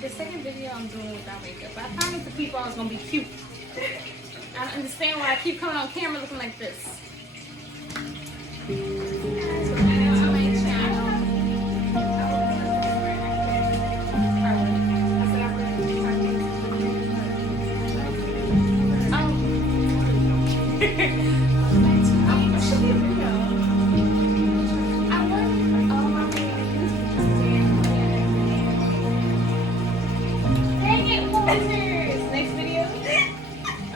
the second video I'm doing it without makeup. But I promised the people I was gonna be cute. I don't understand why I keep coming on camera looking like this. Next video.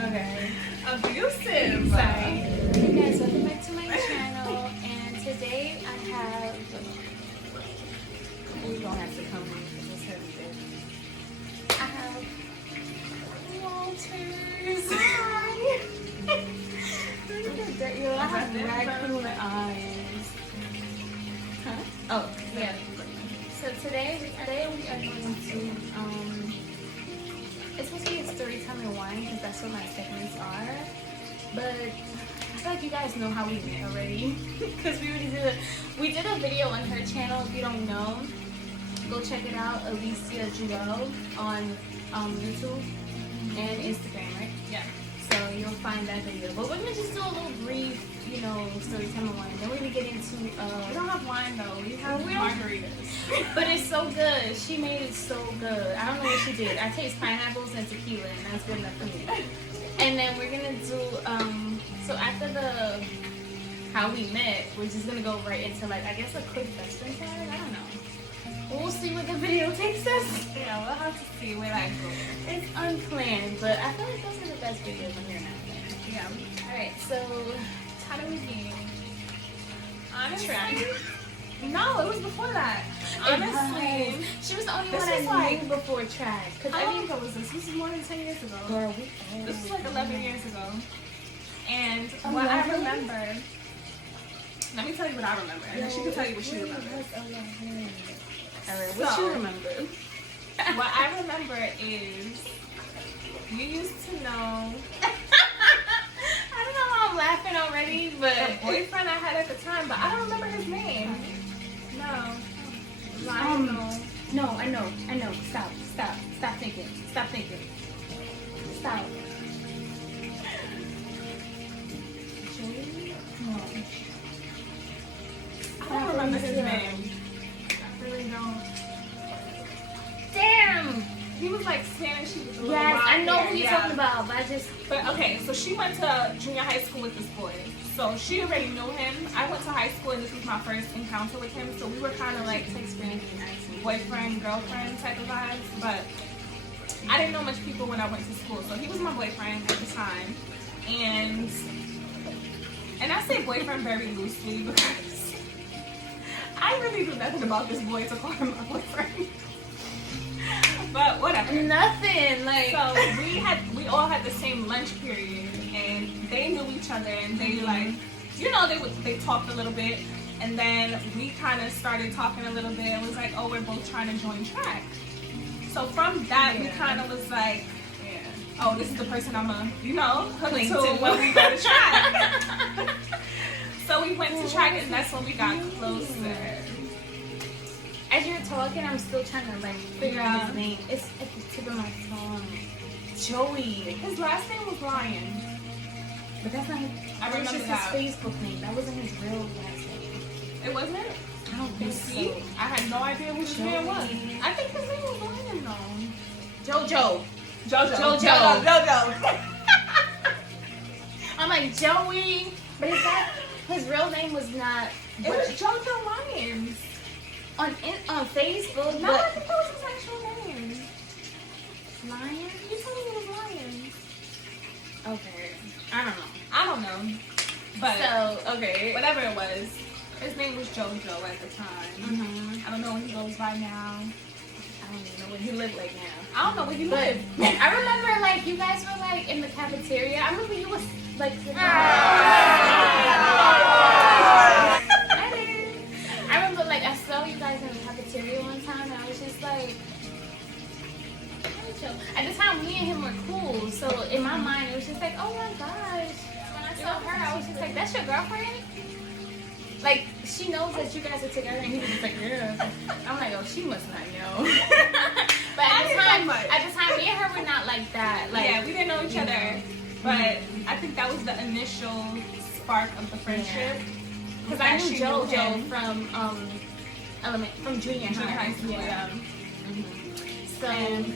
Okay. Abusive. Sorry. Hey guys, welcome back to my channel. And today I have. We don't have to come on this heavy bit. I have Walters. Hi. Look at that. Yo, I have raccoon eyes. Huh? Oh, yeah. So today we are going to it's supposed to be a story time and wine because that's what my segments are. But I feel like you guys know how we met already because we did a video on her channel. If you don't know, go check it out, AleciaJewel on YouTube and Instagram, right? Yeah. So you'll find that video. But we're gonna just do a little brief, story time and wine. Then we're gonna get into We don't have wine though. We have margaritas. But it's so good. She made it so good. I don't know what she did. I taste pineapples and tequila, and that's good enough for me. And then we're gonna do so after the how we met, we're just gonna go right into I guess a quick Western side. I don't know. We'll see what the video takes us. Yeah, we'll have to see where that goes. It's unplanned, but I feel like those are the best videos I'm hearing out there. Yeah. All right, so How do we meet? Honestly, Track. no, it was before that. Honestly, she was the only this one was I like- knew before track. how long ago was this? This was more than 10 years ago. Girl, This was like 11 years ago. And what I 11? remember, let me tell you what I remember, and then she can tell you what she remembers. Alright, what So- you remember? What I remember is you used to know I don't know how I'm laughing already, but the boyfriend I had at the time, but I don't remember his name. No. Lionel. no, I know. Stop thinking. Stop. Joey? No. I don't remember his name. I really don't. Damn! He was like Spanish. He was a little Yes, wild I know hair, who you're yeah. talking about, but I just But okay, so she went to junior high school with this boy. So she already knew him. I went to high school and this was my first encounter with him. So we were kind of like boyfriend, girlfriend type of vibes. But I didn't know much people when I went to school. So he was my boyfriend at the time. And I say boyfriend very loosely because I really knew nothing about this boy to call him my boyfriend. But whatever. nothing. Like So we all had the same lunch period, and they knew each other, and they they talked a little bit, and then we kind of started talking a little bit. It was like, oh, we're both trying to join track. So from that, we kind of was like, oh, this is the person I'm hook Cling to to. when we go to track. So we went to track, and that's when we got closer. as you're talking, I'm still trying to figure out Yeah. his name. It's at the tip of my tongue. Joey. His last name was Ryan. But that's not his. I That was remember just that. his Facebook name. That wasn't his real last name. It wasn't? I don't think See? so. I had no idea who this man was. Joey. I think his name was Ryan though. Jojo. Jojo. I'm like Joey, but his real name was not. It was Jojo Lyons. on Facebook. No, I but think that was his actual name. Lion. You told me it was Lyons. Okay, I I don't know. But So okay, whatever it was, his name was Jojo at the time. Mhm. I don't know what he goes by now. I don't even know what he looked like now. I don't know what he But lived. I remember you guys were in the cafeteria. I remember you was I remember I saw you guys in the cafeteria one time and I was just like, at the time me and him were cool, so in my mind it was just like, oh my gosh. When I saw her I was just like, that's your girlfriend? She knows that you guys are together and he was just like, yeah. I'm like, oh, she must not know. But Not at the even that time, much. me and her were not like that. Like, Yeah, we didn't know each other, but I think that was the initial spark of the friendship. because I knew JoJo from junior high school. Yeah. So And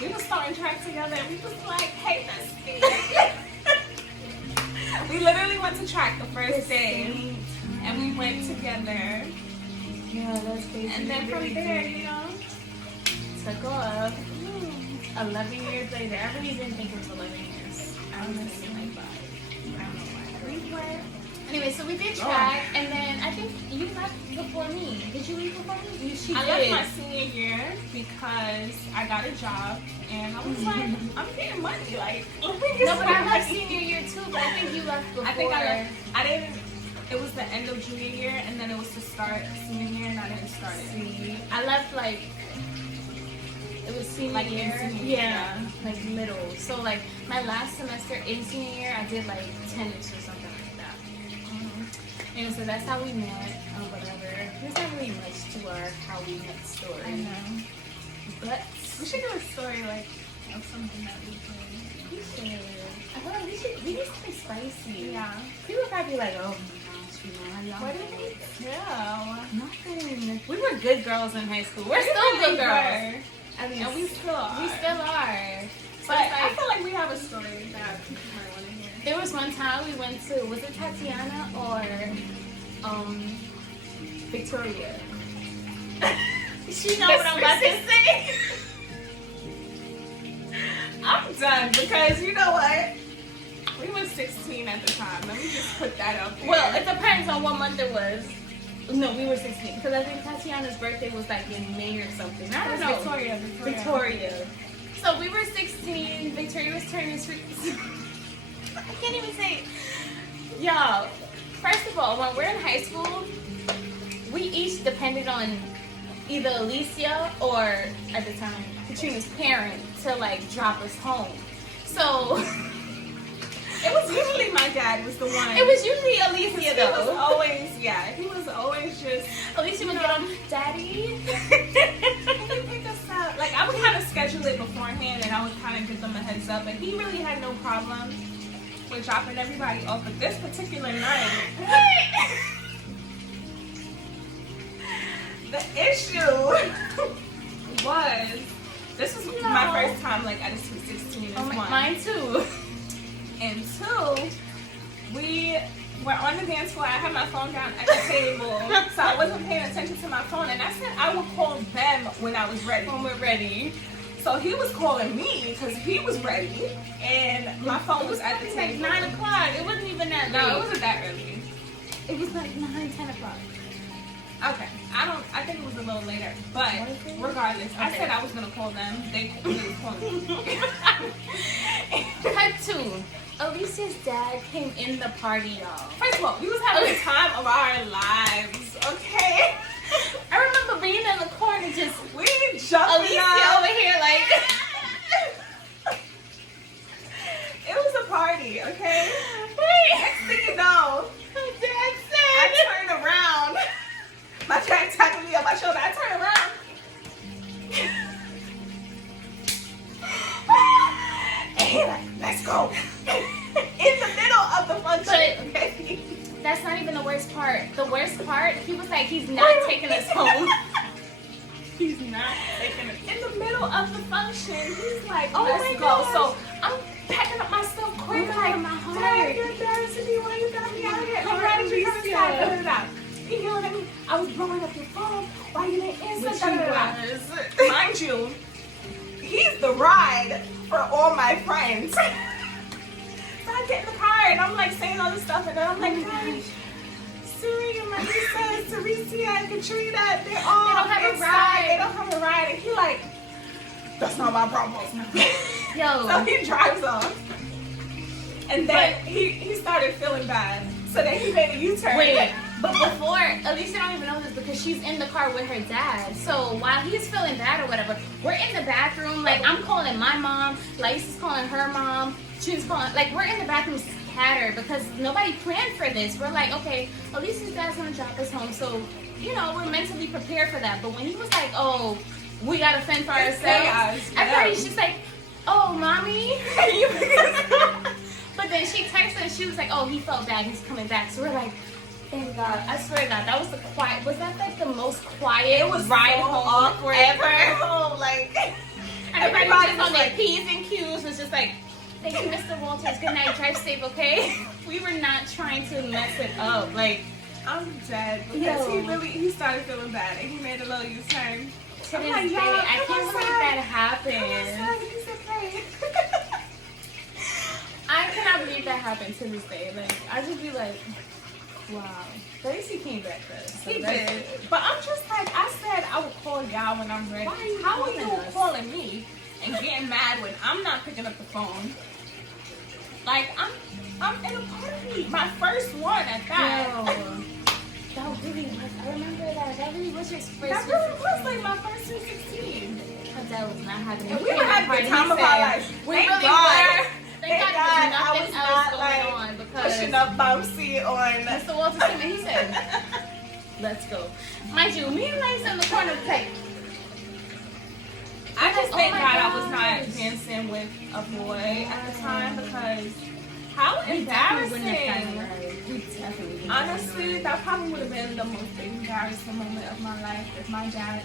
we were starting track together, and we was like, "Hey, bestie." We literally went to track the first day, and we went together. Yeah, that's crazy. And then from there, you know, took off. 11 years later. I really didn't think it was 11 years. I was thinking like 5. I don't know why. We went. Anyway, so we did track, and then I think you left before me. Did you leave before me? I left my senior year because I got a job, and I was like, I'm getting money. Like, no, but I left senior year too. But I think you left before. I think I left. I didn't. It was the end of junior year, and then it was to start senior year, and I didn't start it. See, I left like. It was senior year. Yeah, like middle. So like my last semester in senior year, I did like tennis or something like that. And so that's how we met. Whatever. There's not really much to our how we met story. I know. But we should do a story like of something that we did. We should. I feel like we need something spicy. Yeah. People probably be like, oh my gosh, you know how y'all. What did we do? Nothing. We were good girls in high school. We're still good girls. I mean, and we still are. We still are. But I feel like we have a story that people might want to hear. There was one time we went to, was it Tatiana or Victoria? She knows what I'm about to say. I'm done because you know what? We were 16 at the time. Let me just put that up there. Well, it depends on what month it was. No, we were 16 because I think Tatiana's birthday was like in May or something. I don't know. Victoria. So we were 16. Victoria was turning sweet. I can't even say it. Y'all, first of all, when we're in high school, we each depended on either Alicia or, at the time, Katrina's parent to like drop us home. So it was usually my dad was the one. It was usually Alicia though. He was always, he was always just. Alicia would get on, Daddy. Can you pick us up? Like I would kind of schedule it beforehand, and I would kind of give them a heads up. And he really had no problem with dropping everybody off. But this particular night, the issue was this was my first time like at a Sweet 16. Mine too. And 2, we were on the dance floor. I had my phone down at the table, so I wasn't paying attention to my phone. And I said I would call them when I was ready. When we're ready. So he was calling me because he was ready, and my phone was at the table. Like 9 o'clock. It wasn't even that late. No, it wasn't that early. It was like 9, 10 o'clock. Okay, I think it was a little later, but regardless, I said I was gonna call them. They called me. Cut 2. Alicia's dad came in the party, y'all. First of all, we was having the time of our lives, okay? I remember being in the corner just we jumping Alicia up. over here like it was a party, okay? Wait. Next thing you know, Dad said I turned around. My dad tapping me on my shoulder. I turned around. And he like, let's go. In the middle of the function. Okay? That's not even the worst part. The worst part, he was like, he's not taking us home. He's not taking us. In the middle of the function, he's like, oh let's my go. gosh. So I'm packing up my stuff quick. Oh like, my heart. Dad, you're embarrassing me. Why you got me out here? Like, why did you come inside? He yelling at me, I was blowing up your phone. Why you didn't answer? Mind you, he's the ride for all my friends. So I get in the car and I'm like saying all this stuff, and then I'm like, gosh, Suri and Marisa, Teresa and Katrina, they don't have a ride. They don't have a ride. And he like, that's not my problem. Yo. So he drives off. And then he started feeling bad. So then he made a U-turn. Wait, but before, Alicia don't even know this because she's in the car with her dad. So while he's feeling bad or whatever, we're in the bathroom. Like, I'm calling my mom. Lisa's calling her mom. She's calling, like, we're in the bathroom scattered because nobody planned for this. We're like, okay, Alicia's dad's gonna drop us home. So, you know, we're mentally prepared for that. But when he was like, oh, we gotta fend for It's ourselves. chaos, At yeah. first she's like, oh, mommy. But then she texted and she was like, oh, he felt bad, he's coming back. So we're like, thank God. I swear to God, that was the quiet. Was that like the most quiet ride so home awkward. ever? Like Everybody everybody just was on their like, P's and Q's was just like, thank you, Mr. Walters. Good night. Drive safe, okay? We were not trying to mess it up. Like, I'm dead because he started feeling bad and he made a little U-turn. to I'm this like, day, y'all, I come can't believe outside. that happened. He's okay. I cannot believe that happened to this day. Like, I just be like, wow. At least he came back though. So He that's did. good. But I'm just like, I said I would call y'all when I'm ready. Why are you How are calling you us? calling me and getting mad when I'm not picking up the phone? Like, I'm in a party. My first one at that. Yo, that really was, I remember that. That really was your first That really was like my first 16. That was not happening. And we were having the time of our life. We Thank really God. were. Thank Thank God God I there was was nothing else not going like on because pushing up bouncy on. Mr. Walters came and he said, let's go. Mind you, me and Lisa in the corner was like, I just Oh thank my God I was gosh. not dancing with a boy at the time because how we definitely wouldn't have gotten embarrassing. right. We definitely wouldn't have gotten Honestly, right. that probably would have been the most embarrassing moment of my life if my dad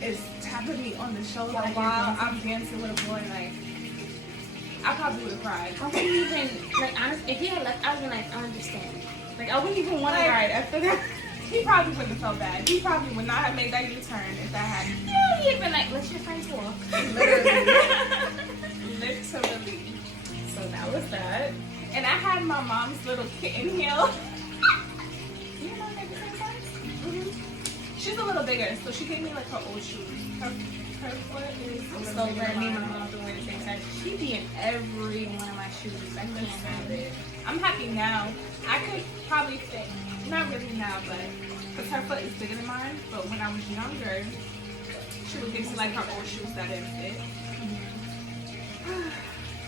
is tapping me on the shoulder While you're while I'm dancing with a boy. Like, I probably would have cried. I wouldn't even, like, honestly, if he had left, I would have been like, I understand. Like, I wouldn't even want to Like- ride after that. He probably wouldn't have felt bad. He probably would not have made that U-turn if that happened. Yeah, he'd been like, let your friends walk. Literally. So that was that. And I had my mom's little kitten heel. You know they're the same size? She's a little bigger, so she gave me like her old shoes. Her foot is a I'm little so bigger glad than me and my mine. mom don't wear the same size. She be in every one of my shoes. I can't have it. I'm happy now. I could probably fit, not really now, but because her foot is bigger than mine. But when I was younger, she would give me like her old shoes that didn't fit.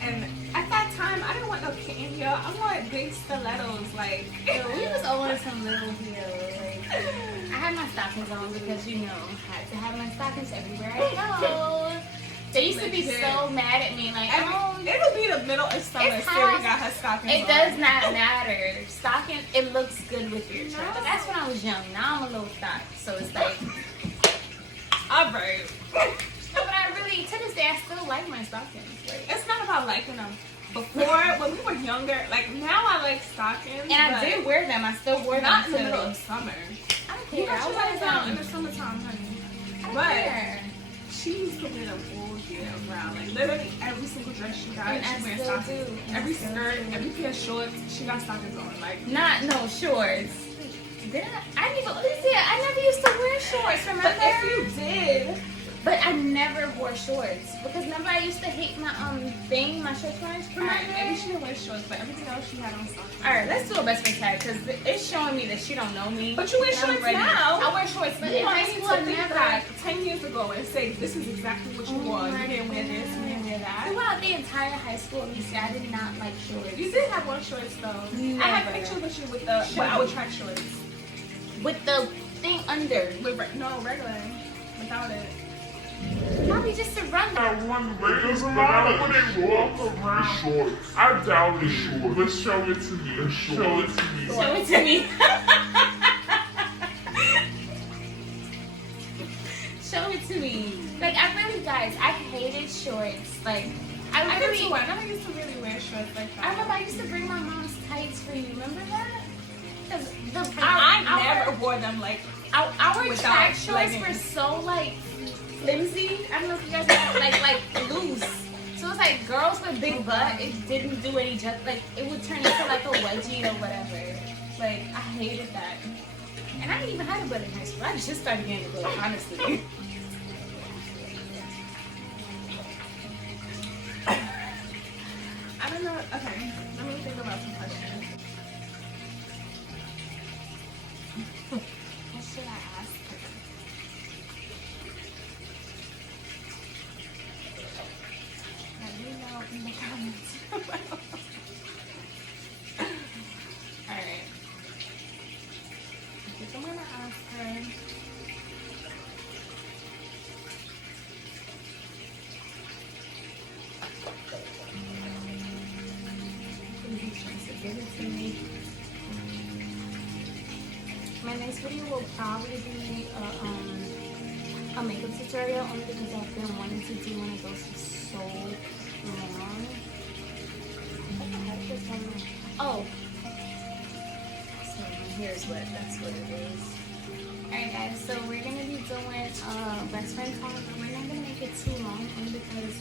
And at that time, I didn't want no kitten heel. I wanted big stilettos, like. So we was always some little heels. Like, I had my stockings on because, you know, I had to have my stockings everywhere I go. They used to be so mad at me, like, oh, It'll be the middle of summer. It's Siri hot. got her stockings it on. does not matter. Stocking, it looks good with your shirt. But that's when I was young. Now I'm a little fat, so it's like. All right. No, but I really, to this day, I still like my stockings. Like, It's not about liking them. Before, when we were younger, like now I like stockings. and I but did wear them. I still wore them. not in the till- middle of summer. I don't You care. got I your wear legs out in them. the summertime, honey. I don't But care. she used to wear them all year round. Like literally every single dress she got, And I she wears still stockings. do. And I Every still skirt, do. every pair of shorts, she got stockings on. Like, Not no shorts. Did I didn't even. Listen, I never used to wear shorts. Remember? but if you did, But I never wore shorts because remember I used to hate my thing, my short shorts. alright, maybe she didn't wear shorts, but everything else she had on stockings. All right, let's do a best friend tag because it's showing me that she don't know me. But you wear and I'm shorts ready. now. I wear shorts, but You in want high me school to I think never. back 10 years ago and say this is exactly what you Oh wore. my You didn't wear this, you didn't wear that. Throughout the entire high school, Alicia, I did not like shorts. You did have one shorts though. I have Never. pictures with you with the without track shorts. With the thing under. With no regular, without it. Probably just to run. One ladies, but I wouldn't walk around short. I doubt it. Short. But show it to me. Show it to me. Show it to me. Show it to me. Like I really, guys, I hated shorts. Like I really. did too. I never used to really wear shorts like that. I remember I used to bring my mom's tights for you. Remember that? Because I never wore them like our without track shorts were leggings. so like flimsy. I don't know if you guys know, like loose. So it's like girls with big butt. It didn't do any just like it would turn into like a wedgie or whatever. Like I hated that. And I didn't even have a butt in high school. I just started getting a butt, honestly. I don't know. Okay, let me think about some questions. What should I ask her? Let me know in the comments. Alright. I think I'm gonna ask her. He's trying to give it to me. My next video will probably be a makeup tutorial, only because I've been wanting to do one of those for so long. What the heck is going on? Oh, so that's what it is. Alright guys, so we're gonna be doing best friend tag, but we're not gonna make it too long, only because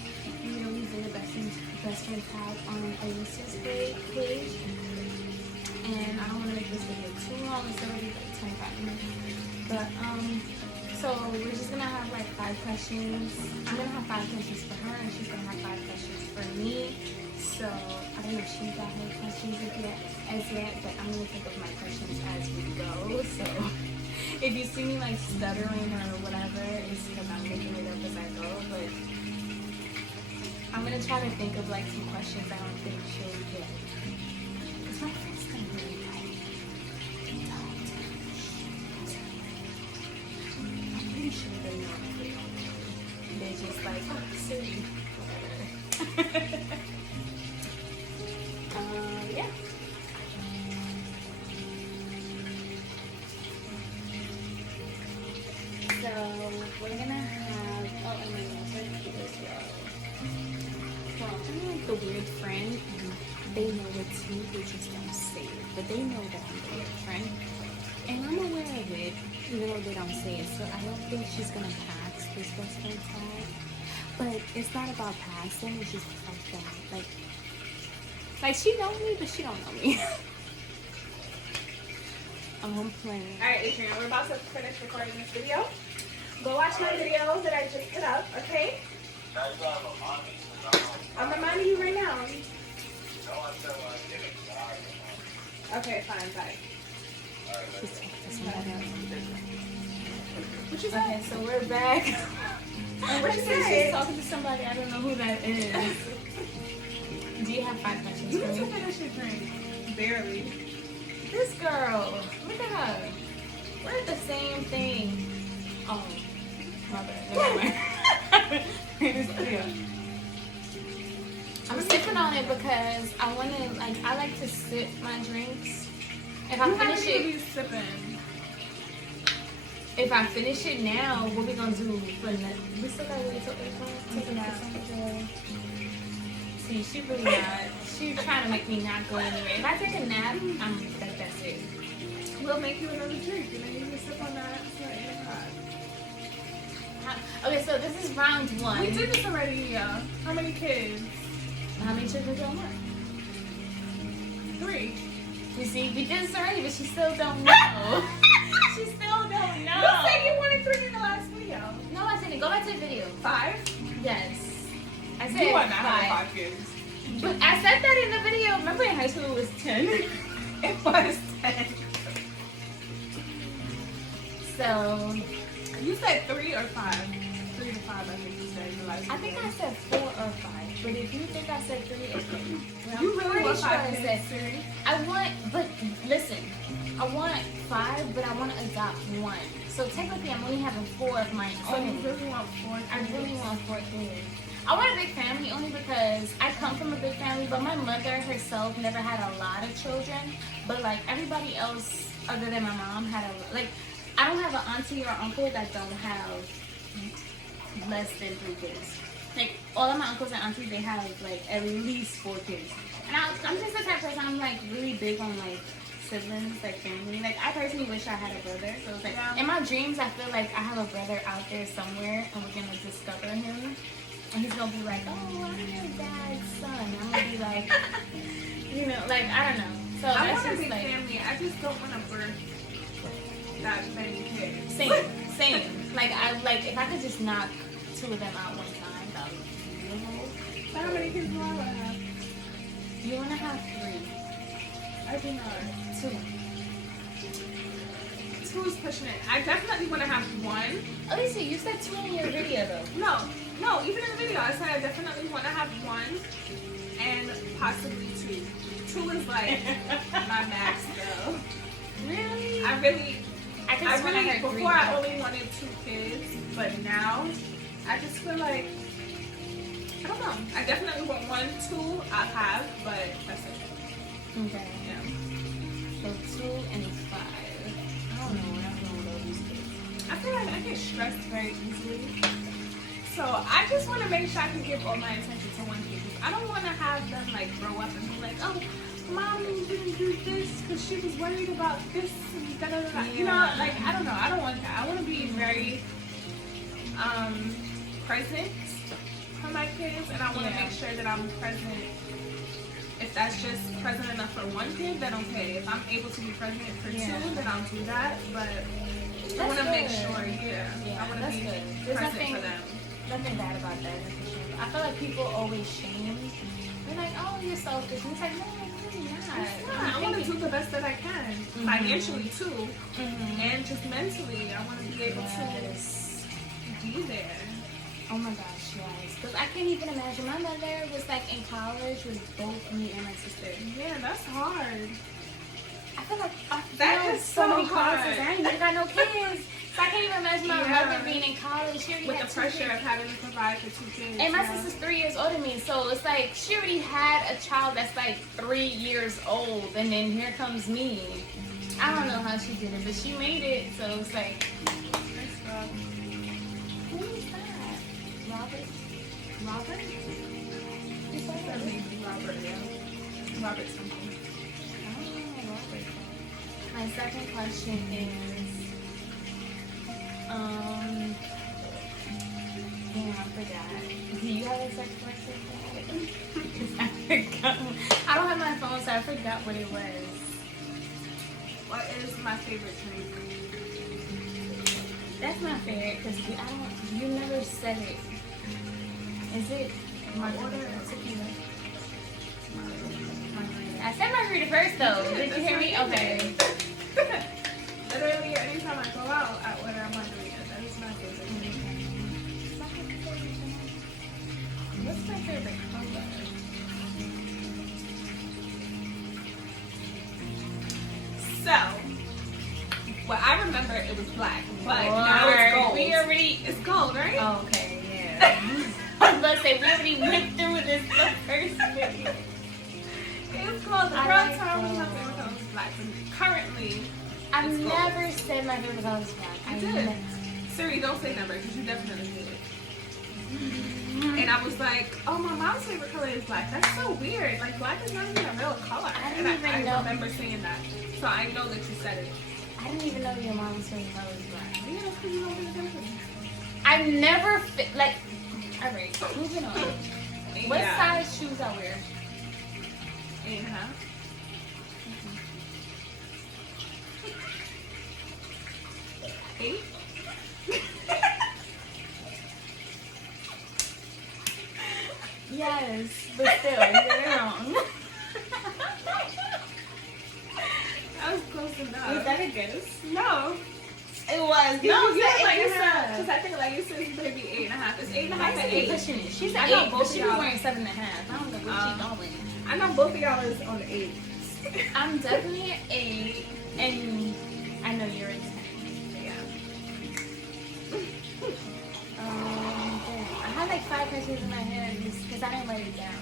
we did a best friend tag on Alicia's page, and I don't want to make this video too long. It's already like 25 minutes. But so we're just gonna have like 5 questions. I'm gonna have 5 questions for her, and she's gonna have 5 questions for me. So I don't know if she got her questions as yet, but I'm gonna think of my questions as we go. So if you see me like stuttering or whatever, it's because I'm making it up as I go. But I'm gonna try to think of like some questions I don't think she'll get. Cause my friends can really like, I'm pretty sure they know if they don't. They're just like, oh, silly, whatever. Yeah. So we're gonna have, oh, and my nails are cute as well. So I'm like the weird friend, and they know it too, they just don't say it. But they know that I'm the weird friend, and I'm aware of it, even though they don't say it. So I don't think she's gonna pass this best friend tag. But it's not about passing, it's just like that. Like she knows me, but she don't know me. I'm playing. Alright, Adrian, we're about to finish recording this video. Go watch my video that I just put up, okay? I'm reminding you right now. Okay, fine, bye. She's talking to somebody else. What you say? Okay, so we're back. What you say? She's talking to somebody, I don't know who that is. Do you have 5 questions You for need to me? finish your drink. Barely. This girl, look at her. We're the same thing. Oh, my bad. Never mind. I'm sipping on it because I want to, like, I like to sip my drinks. If I finish it, if I finish it now, what we gonna do for next? We still gotta wait till April. Take a nap. See, she really not. She's trying to make me not go anywhere. If I take a nap, that's it. We'll make you another drink, and then you can sip on that until 8 o'clock. Okay, so this is round 1. We did this already, yeah. How many kids? How many children do I want? 3. You see, we did this already, but she still don't know. She still don't know. You said you wanted 3 in the last video. No, I said it. Go back to the video. 5? Yes. I said You want not 5. having 5 kids. But I said that in the video. Remember in high school it was 10? It was 10. So, You said 3 or 5? 3 to 5, I think you said in the last video. I think I said 4 or 5. But if you think I said 3, okay. Well, You really want 5 I kids, said Siri? I want, but listen, I want 5, but I want to adopt 1. So technically I'm only having 4 of my So you own. really want 4 kids? I really want 4 kids. I want a big family only because I come from a big family, but my mother herself never had a lot of children. But like everybody else other than my mom had like, I don't have an auntie or uncle that don't have less than 3 kids. Like all of my uncles and aunties, they have like at least 4 kids. And I'm just the type of person, I'm like really big on like siblings, like family. Like I personally wish I had a brother. So it's like in my dreams, I feel like I have a brother out there somewhere, and we're gonna discover him. And he's gonna be like, oh, I'm your dad's son. I'm gonna be like, you know, like I don't know. So I that's want a just big like family. I just don't want to birth that many kids. same. Like if I could just knock 2 of them out one time, that would be beautiful. So how many kids do I want to have? You wanna have 3, I do not. 2. 2 is pushing it. I definitely want to have 1. Alicia, you said 2 in your video though. No, even in the video, I said I definitely want to have 1 and possibly 2. 2 is like my max though. Really? I really, before before I only wanted 2 kids, but now I just feel like I don't know. I definitely want 1, 2. I have, but that's it. Okay. Yeah. So 2 and 5. I don't know what I'm doing with all these kids. I feel like I get stressed very easily. So I just want to make sure I can give all my attention to one kid. I don't want to have them like grow up and be like, oh, mom didn't do this because she was worried about this and da da da. You know, like I don't know. I don't want that. I want to be very present for my kids, and I want to make sure that I'm present. If that's just present enough for one kid, then okay. If I'm able to be present for 2, then I'll do that. But I want to make sure, I want to be present for them. Nothing bad about that. I feel like people always shame. They're like, oh, you're selfish. And it's like, no, I'm really not. I want to do the best that I can, financially too, and just mentally. I want to be able to be there. Oh my gosh, yes. Because I can't even imagine. My mother was like in college with both me and my sister. Yeah, that's hard. I feel like That is so many hard. classes. I ain't even got no kids. So I can't even imagine my mother being in college. She already With had the 2 pressure kids. of having to provide for 2 kids. And my sister's 3 years older than me, so it's like she already had a child that's like 3 years old, and then here comes me. I don't know how she did it, but she made it. So it's like, who is that? Robert? Robert? Is that That may be Robert, Robert something. Oh, Robert. My second question is, damn, I forgot. Do you have a second question? Because I forgot. I don't have my phone, so I forgot what it was. What is my favorite drink? That's my favorite because you never said it. Is it margarita or tequila? I said margarita first though. Did you hear me? Okay. Literally, anytime I go out, I order a margarita. That is my favorite drink. What's my favorite color? So, well, I remember it was black, but now it's gold. It's gold, right? Oh, okay, yeah. I was about to say, we already went through this the first video. It's gold. The girl told me my favorite color was black, but currently, I've never said my favorite color was black. I did. Siri, don't say never, because you definitely did. And I was like, oh, my mom's favorite color is black. That's so weird. Like, black is not even a real color. I remember saying that. So I know that you said it. I didn't even know your mom's favorite color was black. Yeah, that's because you don't think it's different. I never fit, like, alright, moving on. What size shoes I wear? 8.5. Eight? Yes, but still, you're wrong. That was close enough. Was that a guess? No. It was. No, you yeah, like you said said, because I think like you said it's maybe 8.5. It's 8.5 I and said 8. pushing it. She said I know 8, both but she of was y'all. wearing 7.5. I don't know what she going. I know both of y'all is on the 8. I'm definitely an 8, and I know you're a 10. Yeah. I had like 5 questions in my head because I didn't write it down.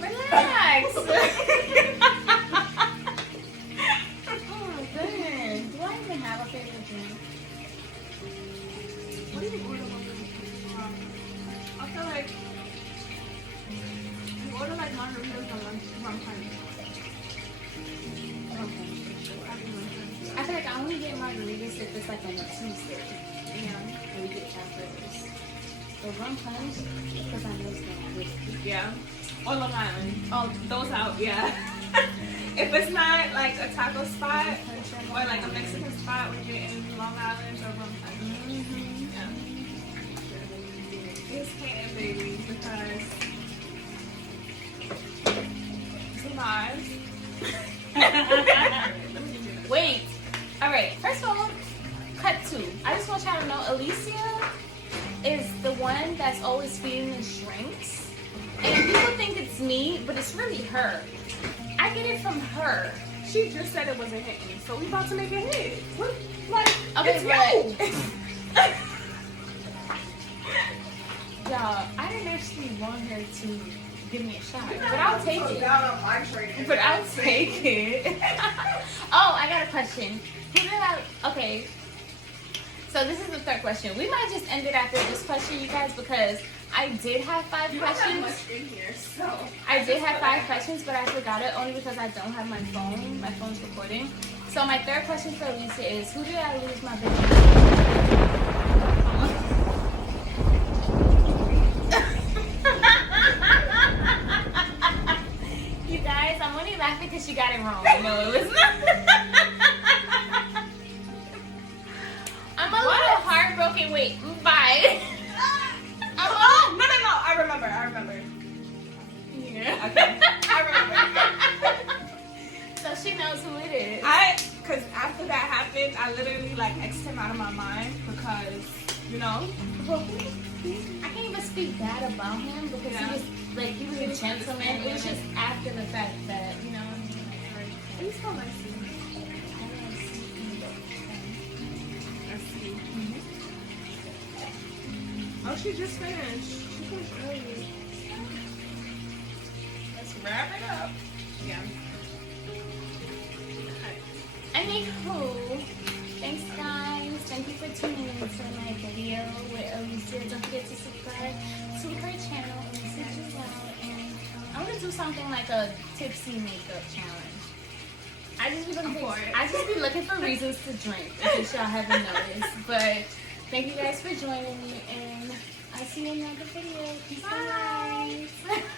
Relax. Oh, goodness. Do I even have a favorite drink? What do you order when you I feel like you order like margaritas and rum punch. I feel like I only get margaritas if it's like on a Tuesday. Yeah. And we get chocolates. The rum punch, because I know it's going to be good. Yeah. Or Long Island. Oh, those out, yeah. If it's not like a taco spot or like a Mexican spot, we're getting Long Island or rum punch. Yeah. It's hating baby because it's alive. Wait. Alright, first of all, cut 2. I just want y'all to know Alicia is the one that's always feeding the shrinks. And people think it's me, but it's really her. I get it from her. She just said it wasn't hitting, so we about to make it hit. What? Like, Okay, it's you. Y'all, I didn't actually want her to give me a shot, but I'll take it. But I'll take it. Oh, I got a question. Okay. So this is the third question. We might just end it after this question, you guys, because I did have 5 questions. I did have 5 questions, but I forgot it only because I don't have my phone. My phone's recording. So my third question for Alicia is, who did I lose my baby? You guys, I'm only laughing because she got it wrong. No, it was not. I'm a little heartbroken. Wait, bye. Oh, no. I remember. Yeah. Okay. I remember. So she knows who it is. Because after that happened, I literally like X'd him out of my mind because, you know. I can't even speak bad about him because he was a gentleman. It was just after the fact that, you know what I mean? He's so nice. Oh, she just finished. She finished early. Let's wrap it up. Yeah. Anywho, thanks guys. Thank you for tuning into my video with Alicia. Don't forget to subscribe to her channel, AleciaJewel. And I'm gonna do something like a tipsy makeup challenge. I just be looking for reasons to drink, in case y'all haven't noticed. But thank you guys for joining me, and I'll see you in another video. Peace and light.